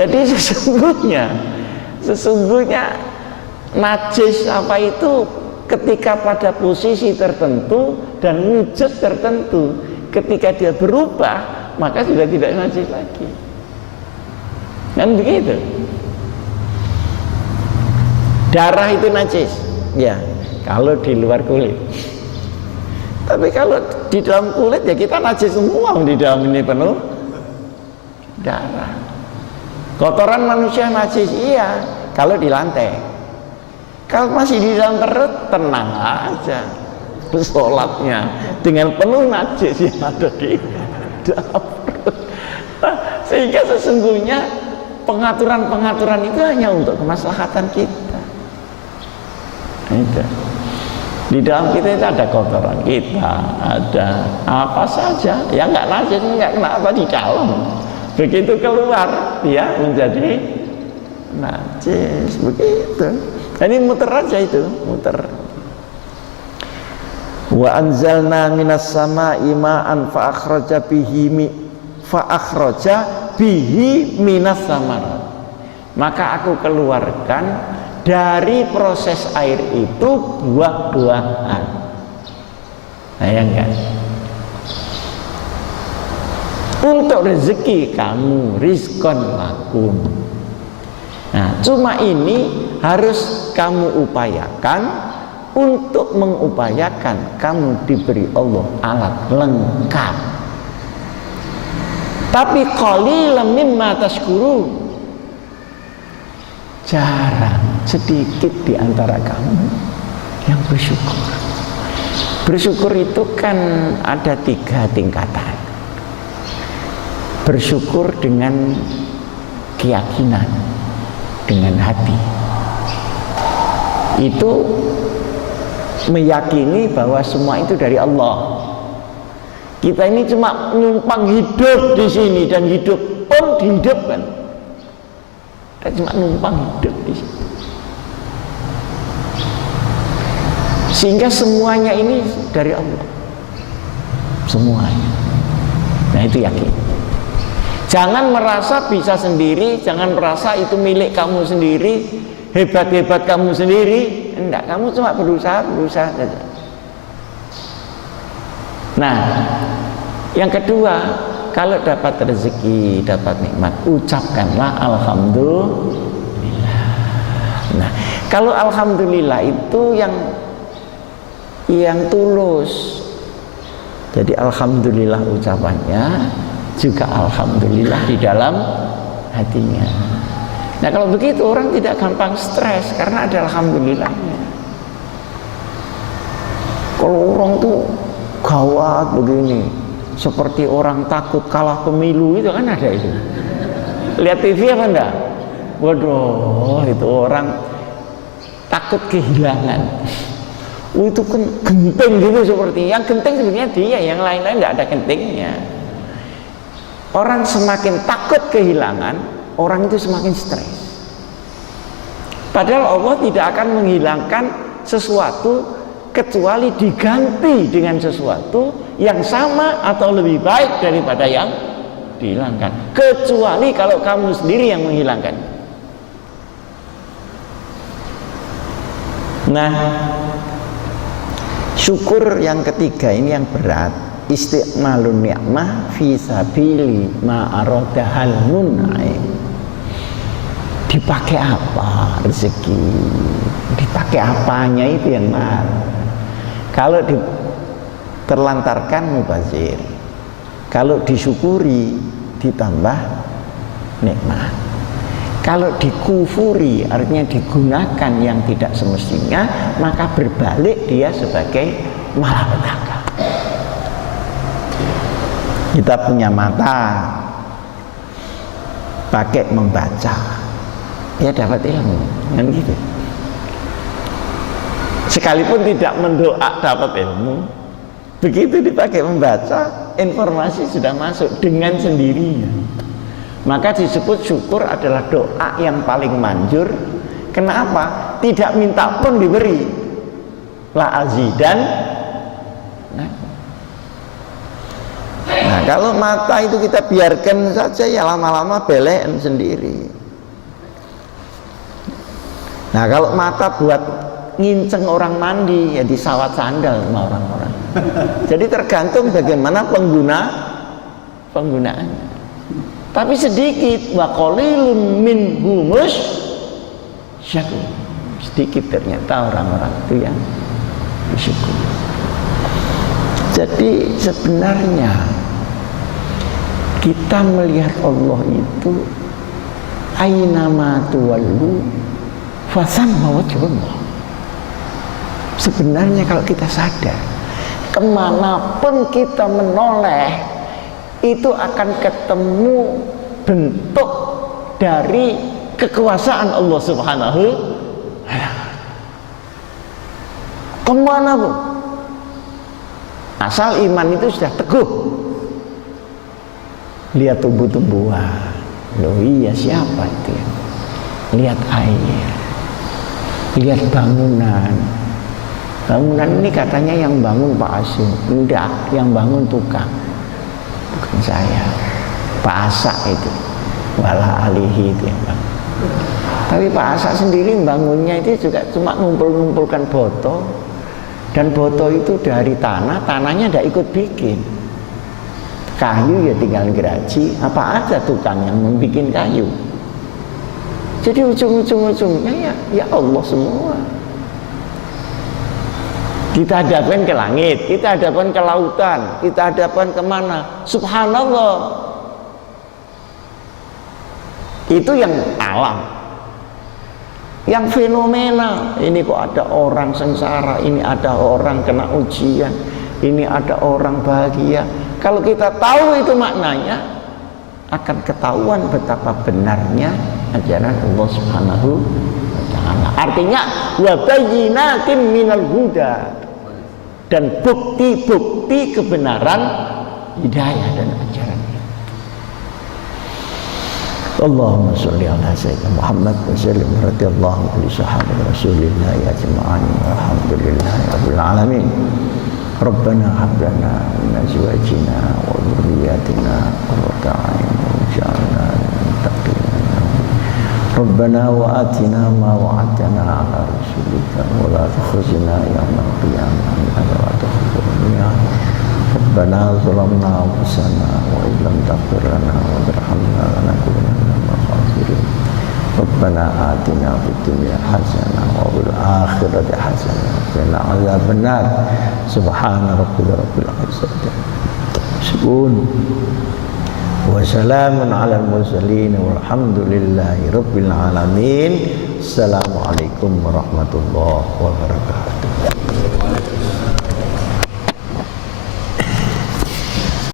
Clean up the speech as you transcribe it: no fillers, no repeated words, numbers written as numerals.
Jadi sesungguhnya najis apa itu ketika pada posisi tertentu dan wujud tertentu, ketika dia berubah maka sudah tidak najis lagi. Kan begitu. Darah itu najis, ya, kalau di luar kulit. Tapi kalau di dalam kulit ya kita najis semua, di dalam ini penuh darah. Kotoran manusia najis, iya, kalau di lantai. Kalau masih di dalam perut, tenang aja. Sholatnya dengan penuh najis yang ada di dalam perut. Sehingga sesungguhnya pengaturan-pengaturan itu hanya untuk kemaslahatan kita. Itu. Di dalam kita itu ada kotoran kita, ada apa saja yang nggak najis, nggak kenapa di dalam. Begitu keluar dia menjadi najis, begitu. Ini muter aja itu, muter. Wa anzalna minas sama'i ma'an fa akhraja bihi minas samarat. Maka aku keluarkan dari proses air itu buah-buahan. Bayangkan. Untuk rezeki kamu, rizqon lakum. Nah, cuma ini harus kamu upayakan. Untuk mengupayakan kamu diberi Allah alat lengkap. Tapi qalilan mimma tashkurun, jarang, sedikit di antara kamu yang bersyukur. Bersyukur itu kan ada 3 tingkatan. Bersyukur dengan keyakinan, dengan hati. Itu meyakini bahwa semua itu dari Allah. Kita ini cuma numpang hidup di sini, dan hidup pun dihidupkan. Kita cuma numpang hidup di sini. Sehingga semuanya ini dari Allah. Semuanya. Nah, itu yakin. Jangan merasa bisa sendiri, jangan merasa itu milik kamu sendiri, hebat-hebat kamu sendiri. Enggak, kamu cuma berusaha saja. Nah, yang kedua, kalau dapat rezeki, dapat nikmat, ucapkanlah alhamdulillah. Nah, kalau alhamdulillah itu yang tulus. Jadi alhamdulillah ucapannya, juga alhamdulillah di dalam hatinya. Nah, kalau begitu orang tidak gampang stres karena ada alhamdulillahnya. Kalau orang tuh gawat begini, seperti orang takut kalah pemilu, itu kan ada itu. Lihat TV apa enggak? Waduh, itu orang takut kehilangan. Itu kan genting gitu, seperti yang genting sebenarnya dia, yang lain-lain enggak ada gentingnya. Orang semakin takut kehilangan, orang itu semakin stres. Padahal Allah tidak akan menghilangkan sesuatu kecuali diganti dengan sesuatu yang sama atau lebih baik daripada yang dihilangkan. Kecuali kalau kamu sendiri yang menghilangkan. Nah, syukur yang ketiga ini yang berat. Istiqmalun ni'mah fi sabili ma aradahal mun'im. Dipakai apa rezeki? Dipakai apanya itu yang mahal. Kalau terlantarkan mubazir, kalau disyukuri ditambah nikmat. Kalau dikufuri, artinya digunakan yang tidak semestinya, maka berbalik dia sebagai malapetaka. Kita punya mata, pakai membaca, ya dapat ilmu, kan gitu. Sekalipun tidak mendoa dapat ilmu, begitu dipakai membaca, informasi sudah masuk dengan sendirinya. Maka disebut syukur adalah doa yang paling manjur. Kenapa? Tidak minta pun diberi. La azidan. Nah, Nah, kalau mata itu kita biarkan saja, ya lama-lama belekan sendiri. Nah, kalau mata buat nginceng orang mandi, ya disawat sandal sama orang-orang. Jadi tergantung bagaimana penggunaannya. Tapi sedikit, wa qalilun minhumus syakur. Sedikit ternyata orang-orang itu yang bersyukur. Jadi sebenarnya kita melihat Allah itu ainama tuwallu fasamma wajhullah. Sebenarnya kalau kita sadar, kemanapun kita menoleh, itu akan ketemu bentuk dari kekuasaan Allah Subhanahu wa ta'ala. Kemana pun, asal iman itu sudah teguh. Lihat tumbuh-tumbuhan, loh iya siapa itu ya? Lihat air, lihat bangunan. Bangunan ini katanya yang bangun Pak Asim. Enggak, yang bangun tukang, bukan saya. Pak Asak itu, wala alihi itu yang bangun. Tapi Pak Asak sendiri bangunnya itu juga cuma ngumpul-ngumpulkan botol. Dan botol itu dari tanah, tanahnya tidak ikut bikin. Kayu ya tinggal geraji. Apa ada tukang yang membuat kayu? Jadi ujung-ujungnya ya Allah semua. Kita hadapkan ke langit, kita hadapkan ke lautan, kita hadapkan kemana? Subhanallah. Itu yang alam. Yang fenomena, ini kok ada orang sengsara, ini ada orang kena ujian, ini ada orang bahagia. Kalau kita tahu itu maknanya, akan ketahuan betapa benarnya ajaran Allah Subhanahu wa ta'ala. Artinya wa bayyinatin minal huda, dan bukti-bukti kebenaran hidayah dan ajaran. Allahumma sholli ala sayyidina Muhammad wa sallim radhiyallahu anhu sahabat Rasulillah ajma'in walhamdulillahi rabbil alamin. Rabbana hab lana min azwajina wa dhurriyyatina qurrata a'yun waj'alna lil muttaqina imama. Rabbana wa atina ma wa'adtana ala rusulika wa la tukhzina yawmal qiyamah innaka la tukhzil mi'ad. Rabbana zalamna anfusana wa illam taghfir lana wa tarhamna lanakunanna minal khasirin. Rabbana atina fid dunya hasanah wa fil akhirati hasanah wa qina adzaban nar. Subhana rabbika rabbil izzati yasifun wa salamun alal mursalin walhamdulillahi rabbil alamin. Assalamualaikum warahmatullahi wabarakatuh.